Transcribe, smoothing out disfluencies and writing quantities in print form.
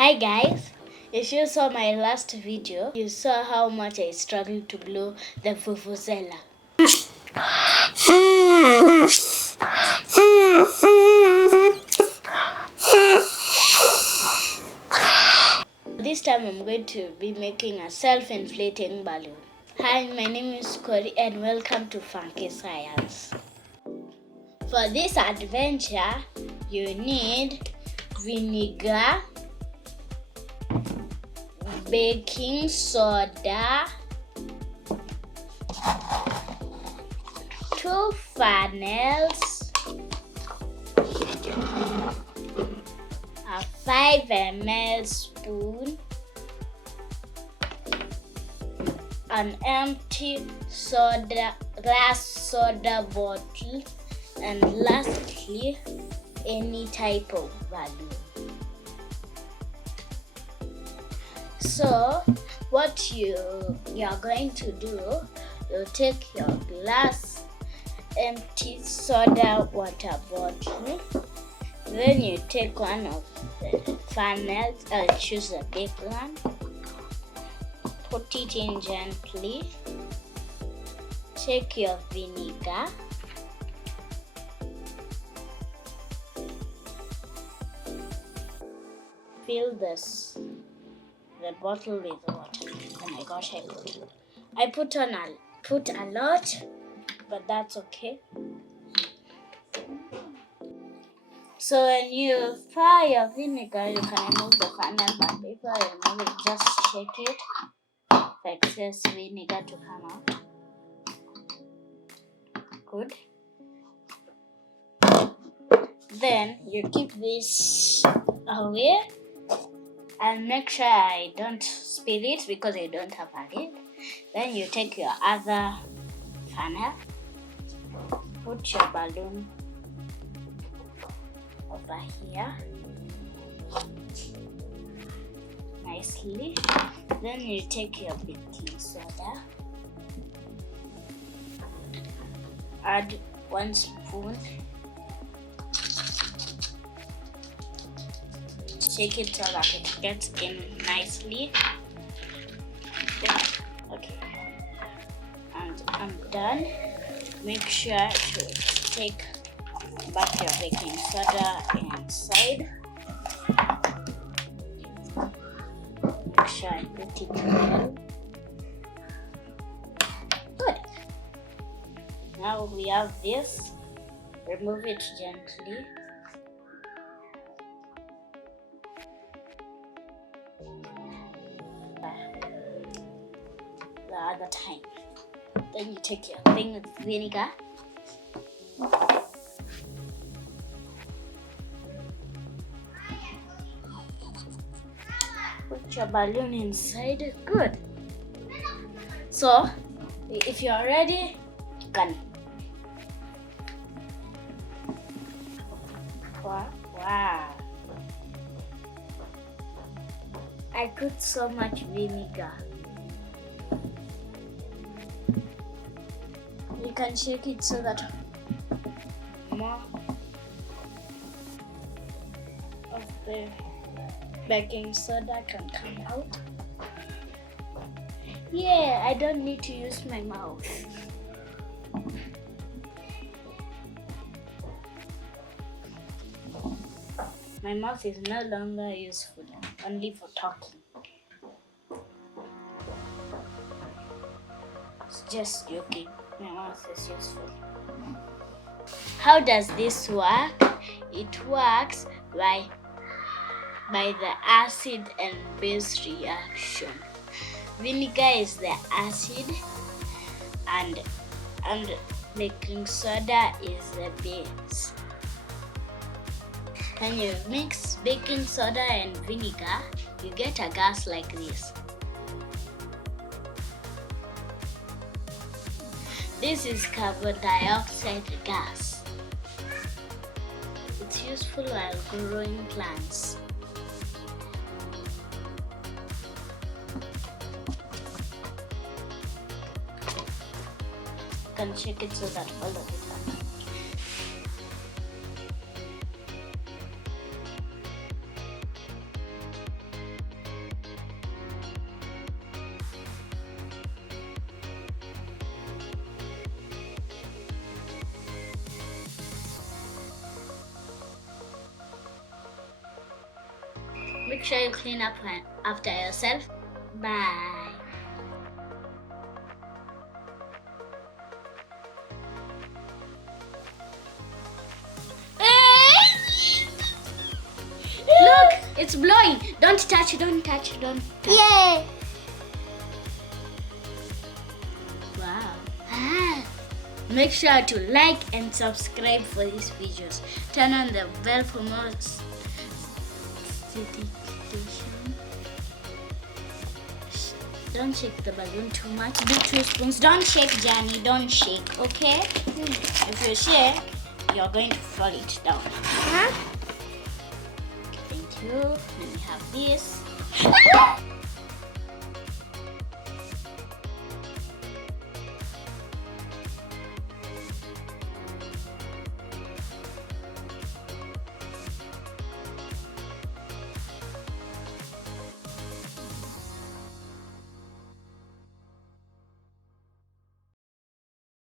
Hi guys, if you saw my last video, you saw how much I struggled to blow the vuvuzela. This time I'm going to be making a self-inflating balloon. Hi, my name is Corey and welcome to Funky Science. For this adventure, you need vinegar, baking soda, 2 funnels, a 5 ml spoon, an empty glass soda bottle, and lastly, any type of balloon. So, what you're going to do, you take your glass empty soda water bottle, then you take one of the funnels. I'll choose a big one. Put it in gently. Take your vinegar. Fill the bottle with water. Oh my gosh, I put a lot, but that's okay. So when you fry your vinegar, you can remove the funnel, but before you remove it, just shake it for excess vinegar to come out. Good. Then you keep this away and make sure I don't spill it because I don't have a lid. Then you take your other funnel, put your balloon over here nicely. Then you take your baking soda, add 1 spoon, shake it so that it gets in nicely. Okay, and I'm done. Make sure to take back your baking soda inside. Make sure I put it well. Good. Now we have this. Remove it gently. The other time. Then you take your thing with vinegar. Put your balloon inside. Good. So, if you're ready, you can. Wow. I put so much vinegar. You can shake it so that more of the baking soda can come out. Yeah, I don't need to use my mouth. My mouth is no longer useful, only for talking. It's just joking. My mouth is useful. How does this work? It works by the acid and base reaction. Vinegar is the acid and baking soda is the base. When you mix baking soda and vinegar, you get a gas like this. This is carbon dioxide gas. It's useful while growing plants. You can shake it so that all of it comes out. Make sure you clean up after yourself. Bye. Look, it's blowing. Don't touch, don't touch, don't touch. Yay! Wow. Make sure to like and subscribe for these videos. Turn on the bell for more notification. Don't shake the balloon too much. Do 2 spoons. Don't shake, Johnny. Don't shake, okay? If you shake, you're going to fall it down. Huh? Thank you. Let me have this.